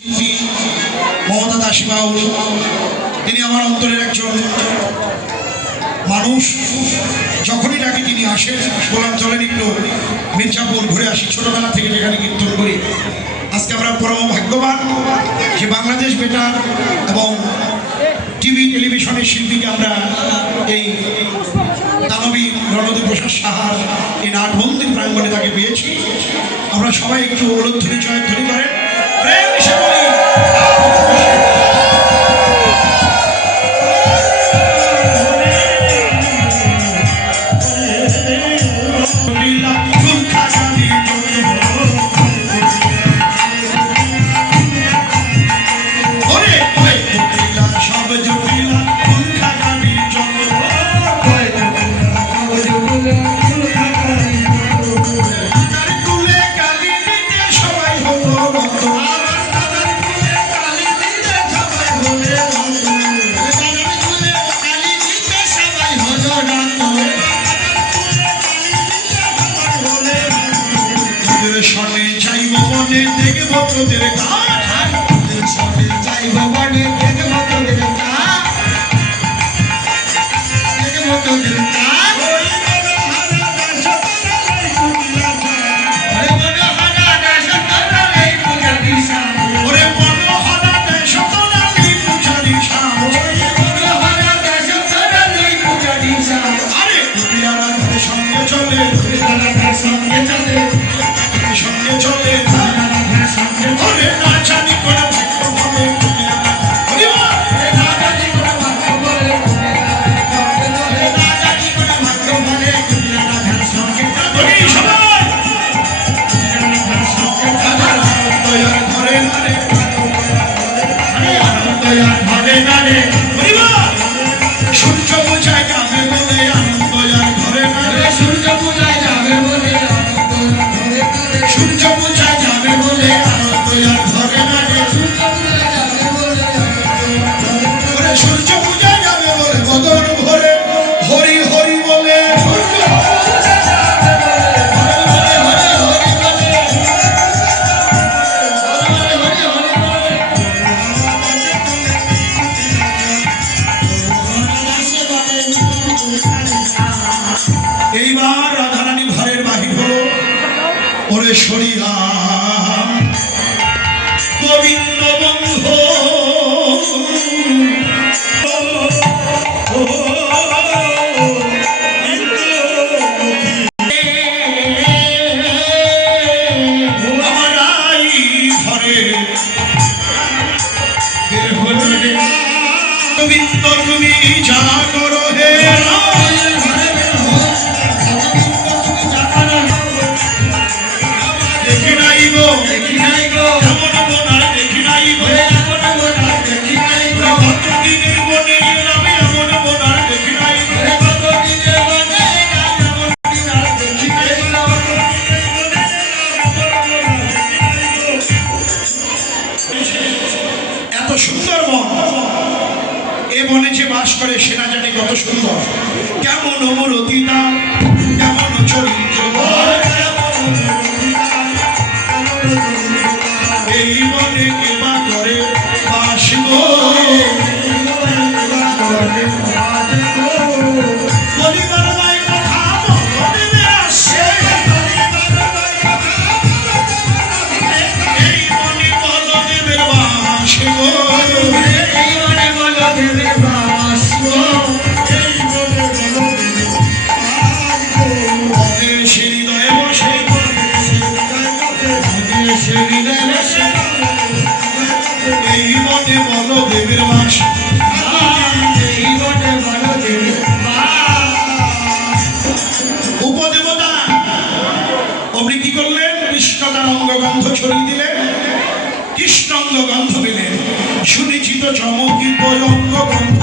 মমতা দাসী বাউল, তিনি আমার অন্তরের একজন মানুষ। যখনই ডাকি তিনি আসেন। বললাম চলেন একটু মির্জাপুর ঘুরে আসি, ছোটবেলা থেকে যেখানে কীর্তন করি। আজকে আমরা পরম ভাগ্যবান যে বাংলাদেশ বেতার এবং টিভি টেলিভিশনের শিল্পীকে আমরা এই দানবী রণদী প্রসাদ সাহার এই নাট মন্দির প্রাঙ্গণে তাকে পেয়েছি। আমরা সবাই একটু ওলধ্বনি জয়ধ্বনি করেন, প্রেম হিসেবে সনে চাইব মনে দেখব তোদের গান, সনে চাইব মনে দেখব তোদের গান, দেখব তোদের গান। ওরে মনোহরা দেশ তোরা এই পূজা দিশা, ওরে মনোহরা দেশ তোরা এই পূজা দিশা, ওরে মনোহরা দেশ তোরা এই পূজা দিশা। আরে দুপিয়ারা ঘরে সঙ্গে চলে, দুপিয়ারা ঘরে সঙ্গে চলে, সঙ্গে চলে ওরে না জানি করে ভাগ্য বলে, না জানি করে ভাগ্য বলে, না জানি করে ভাগ্য বলে। সবাই আনন্দয়ার ঘরে নারে, আনন্দয়ার ঘরে নারে, সূর্য পূজায় যাবে বলে, আনন্দয়ার ঘরে নারে, সূর্য পূজায় যাবে বলে, সূর্য পূজায় যাবে বলে, আনন্দয়ার ঘরে নারে, সূর্য পূজায় যাবে বলে, বদন ভরে হরি হরি বলে, এইবার রাধারানী ঘরের বাহির হলো। ওরে সরিয়া গোবিন্দ বন্ধু গোবিন্দ তুমি যা করো হে, দেখি নাই গো, দেখি নাই গো, এমন বোনার দেখি নাই গো, এমন বোনার দেখি নাই গো, কতদিনের বনে আমি এমন বোনার দেখি নাই গো, কতদিনের বনে এমন বোনার দেখি নাই গো। এত সুন্দর বন, এ বনে যে বাস করে সে না জানি কত সুন্দর, কেমন অমরতিতা, কেমন চরিত্র, এই বনে কেবা করে বাস গো, বলিবার নয় কথা বলে আসে, এই বনে বলদেবের বাস গো, এই বনে বলদেবের বাস গো, এই বনে বলদেবের বাস গো। সে হৃদয়ে বসে, সে হৃদয়ে বসে, এই বনে বলদেবের বাস, এই বনে বলদেবের বাস। উপদেবতা অমনি কি করলেন? কৃষ্ণ তার অঙ্গগন্ধ ছড়িয়ে দিলেন, কৃষ্ণ অঙ্গগন্ধ পেলেন, সুনিচিত চমকিত অঙ্গগন্ধ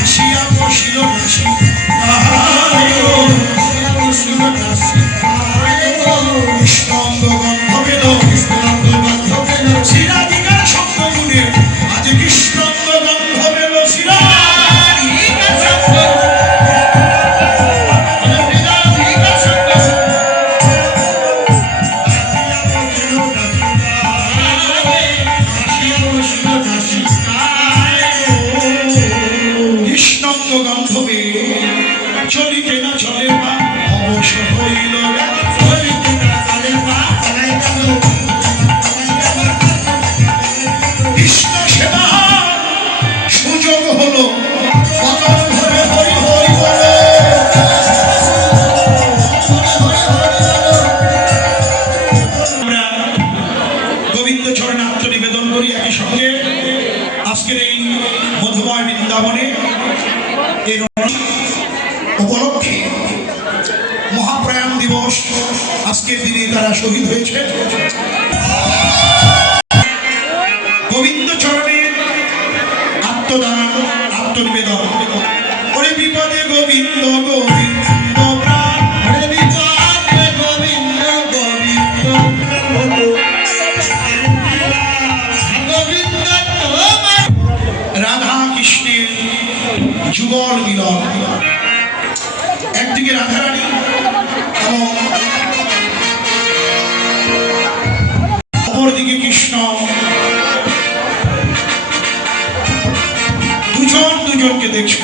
আসিয়া বসিল নাসি, কৃষ্ণ অঙ্গগন্ধ পেল, শ্রীরাধিকার শব্দ গুণে আজ কৃষ্ণ অঙ্গগন্ধ পেল, শ্রীরাধিকার শব্দ যারা শহীদ হয়েছে গোবিন্দ চরণে আত্মদান আত্মনিবেদন। ওরে বিপদে গোবিন্দ গোবিন্দ প্রাণ, ওরে বিপদে গোবিন্দ গোবিন্দ গোবিন্দ তোমার। রাধা কৃষ্ণের যুগল মিলন, একদিকে রাধারানী এবং অপরদিকে কৃষ্ণ, দুজন দুজনকে দেখছে।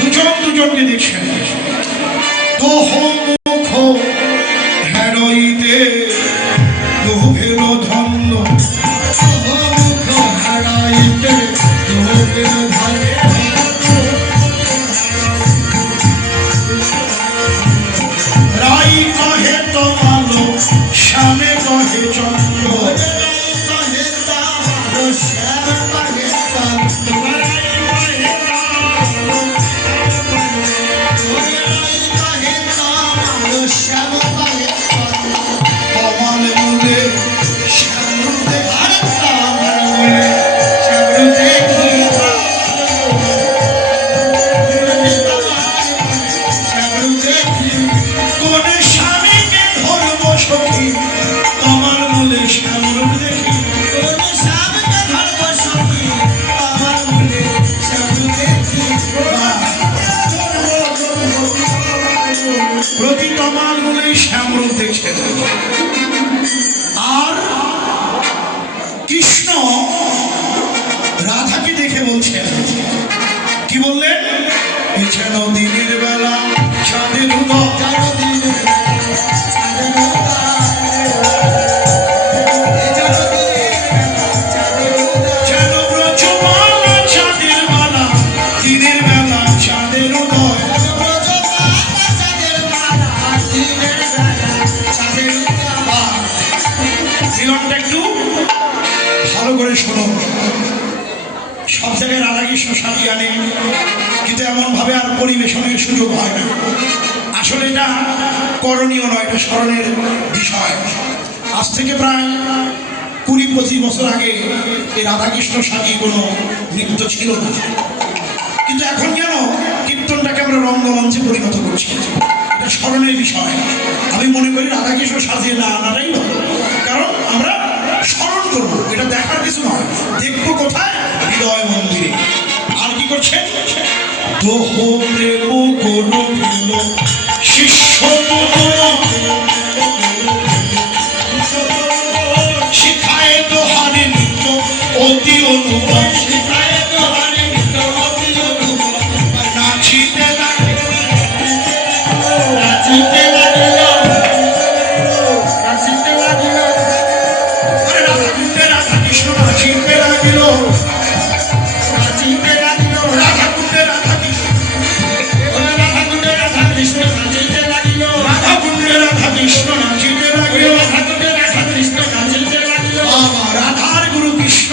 দুজন দুজনকে দেখছে। দোহ মুখ হেরইতে লোভের ধন্য, মুখ হেরাইতে লোভের ধন্য। রাই কহে তোমালো শ্যামে কহে চন্দ্র, কহে তামালো শ্যাম কহে চন্দ্র। প্রতি তমাল বলে শ্যামরূপ দেখছে। আর কৃষ্ণ রাধাকে দেখে বলছেন, কি বললেন? যেন দিনের বেলা চাঁদের উদয়, যেন ব্রজমালা চাঁদের মালা, দিনের বেলা চাঁদের উদয়। মিলনটা একটু ভালো করে শোনো। সব জায়গায় রাধাকৃষ্ণ সাজিয়ে আনে, কিন্তু এমন ভাবে আর পরিবেশনের সুযোগ হয় না। আসলে এটা করণীয় নয়, এটা স্মরণের বিষয়। আজ থেকে প্রায় 20-25 বছর আগে এই রাধাকৃষ্ণ সাজিয়ে কোনো নৃত্য ছিল না, কিন্তু এখন যেন কীর্তনটাকে আমরা রঙ্গমঞ্চে পরিণত করছি। এটা স্মরণের বিষয়। আমি মনে করি রাধাকৃষ্ণ সাজিয়ে না আনাটাই ভালো, কারণ আমরা স্মরণ করবো, এটা দেখার কিছু নয়। দেখবো কোথায়? হৃদয় মন্দিরে। আর কি করছেন? দোহ প্রেম কোন শিষ্য শিখায় দোহারে নৃত্য অতি অনুভব, শিখায় দোহারে নৃত্য অতি অনুভব। নাচিতে লাগলো, নাচিতে লাগলো, নাচিতে লাগলো। আরে রাধাকুণ্ডে রাধাকৃষ্ণ নাচিতে লাগলো, নাচিতে লাগলো। রাধাকুণ্ডে রাধাকৃষ্ণ, রাধাকুণ্ডে রাধাকৃষ্ণ নাচিতে লাগলো, রাধাকুণ্ডে রাধাকৃষ্ণ নাচিতে লাগলো, রাধাকুণ্ডে রাধাকৃষ্ণ নাচিতে লাগলো। রাধার গুরু কৃষ্ণ,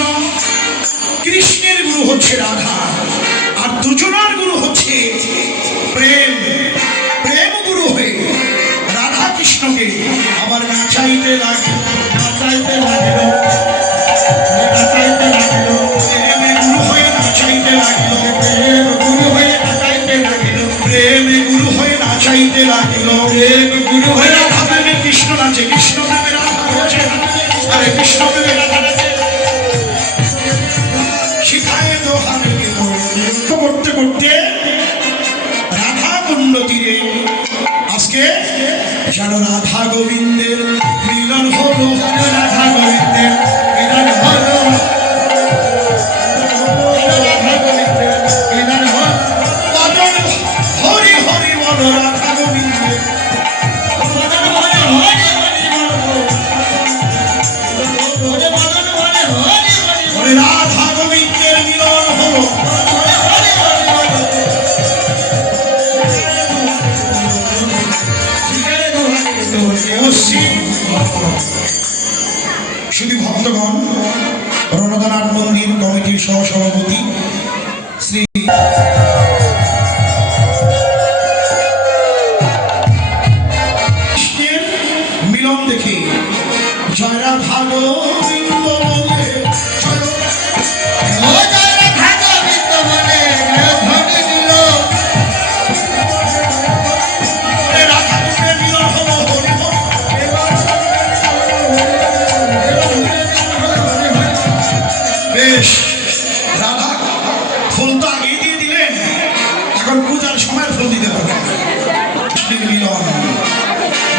কৃষ্ণের গুরু হচ্ছে রাধা, আর দুজনার গুরু হচ্ছে প্রেম। প্রেম গুরু হয়ে রাধা কৃষ্ণকে আবার নাচাইতে লাগলো, নাচাইতে লাগলো, নাচাইতে লাগলো। প্রেমে গুরু হয়ে নাচাইতে লাগলো, প্রেম গুরু হয়ে নাচাইতে লাগলো, প্রেম গুরু হয়ে নাচাইতে লাগলো। প্রেম গুরু হয়ে রাধা প্রেমে কৃষ্ণ নাচে, কৃষ্ণ প্রেমে রাধা নাচে, আরে কৃষ্ণ প্রেমে রাধা নাচে। শিখায় দোহারে নৃত্য করতে করতে রাধা কুণ্ড তীরে আজকে যেন রাধা গোবিন্দের মিলন হলো, রাধা গোবিন্দের মিলন হলো, রাধা গোবিন্দের মিলন হলো। বদন হরি হরি বল, রাধা গোবিন্দের বদন হরি হরি হরি বল, বদন হরি হরি হরি, রাধা গোবিন্দের মিলন হলো। সহসভাপতি শ্রী কৃষ্ণের মিলন দেখে জয়রা ভালো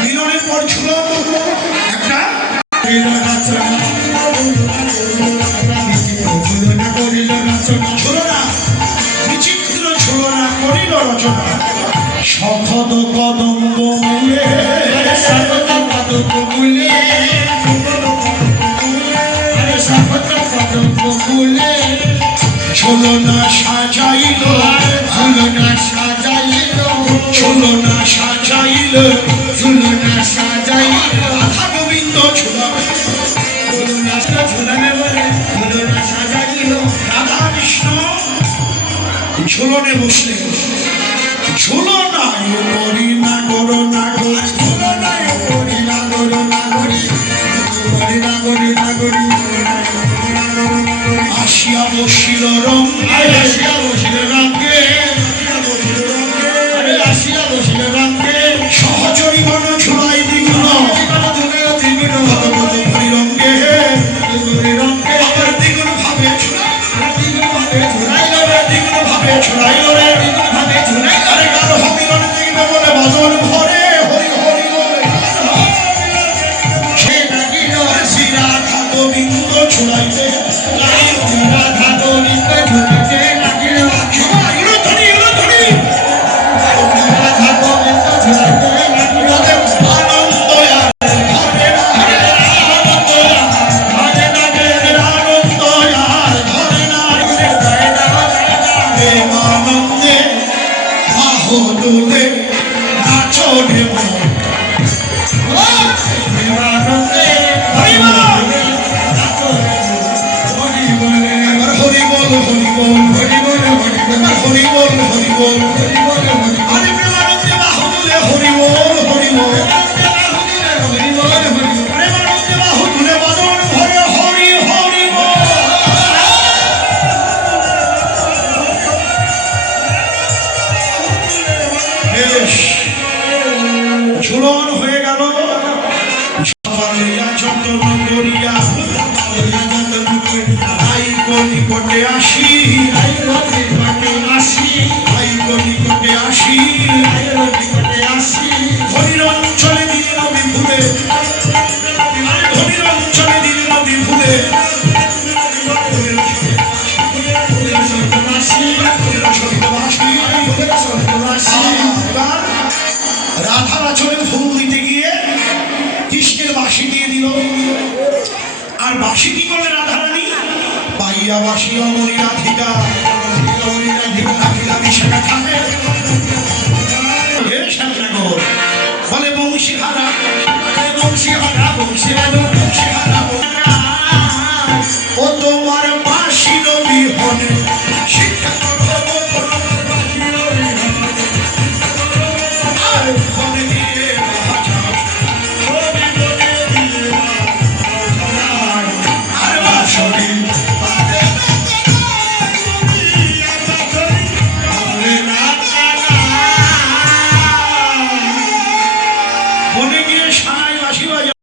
মিলনের পর ছিল একটা বিচিত্র ছলনা করিল রচনা সখদ কদম্ব মূলে ছলনা সাজাইল ছলনা সাজাইল রাধা গোবিন্দ রাধা কৃষ্ণ ঝুলনে বসলে ঝুলনায় করি নাগর নাগর ঝুলনায় করি নাগর নাগরী আসিয়া বসিল রং আসিয়া বসিল রঙে সহচরী বন ঝুলাই দিগুণ রঙে আবার দ্বিগুণ ভাবে ছড়াইল রে আরে গাল হবিলন দেখবে বলে বাদর ভরে হরি হরি বলে শ্রী রাধা গোবিন্দ ছড়াইতে রাধা গোবিন্দ ছড়াইতে ঝুলন হয়ে গেল চন্দন করিয়া নিকটে আসি হরিরঞ্চলে দিলেন বিভুলে হরিরঞ্চলে দিলেন বিভুলে রাধার আচলে ফুল দিতে গিয়ে কৃষ্ণের বাঁশি দিয়ে দিল আর বাঁশি কি করবে রাধারানী পাইয়া বাঁশি অমরি রাধিকা বলে বংশীহারা বংশীহারা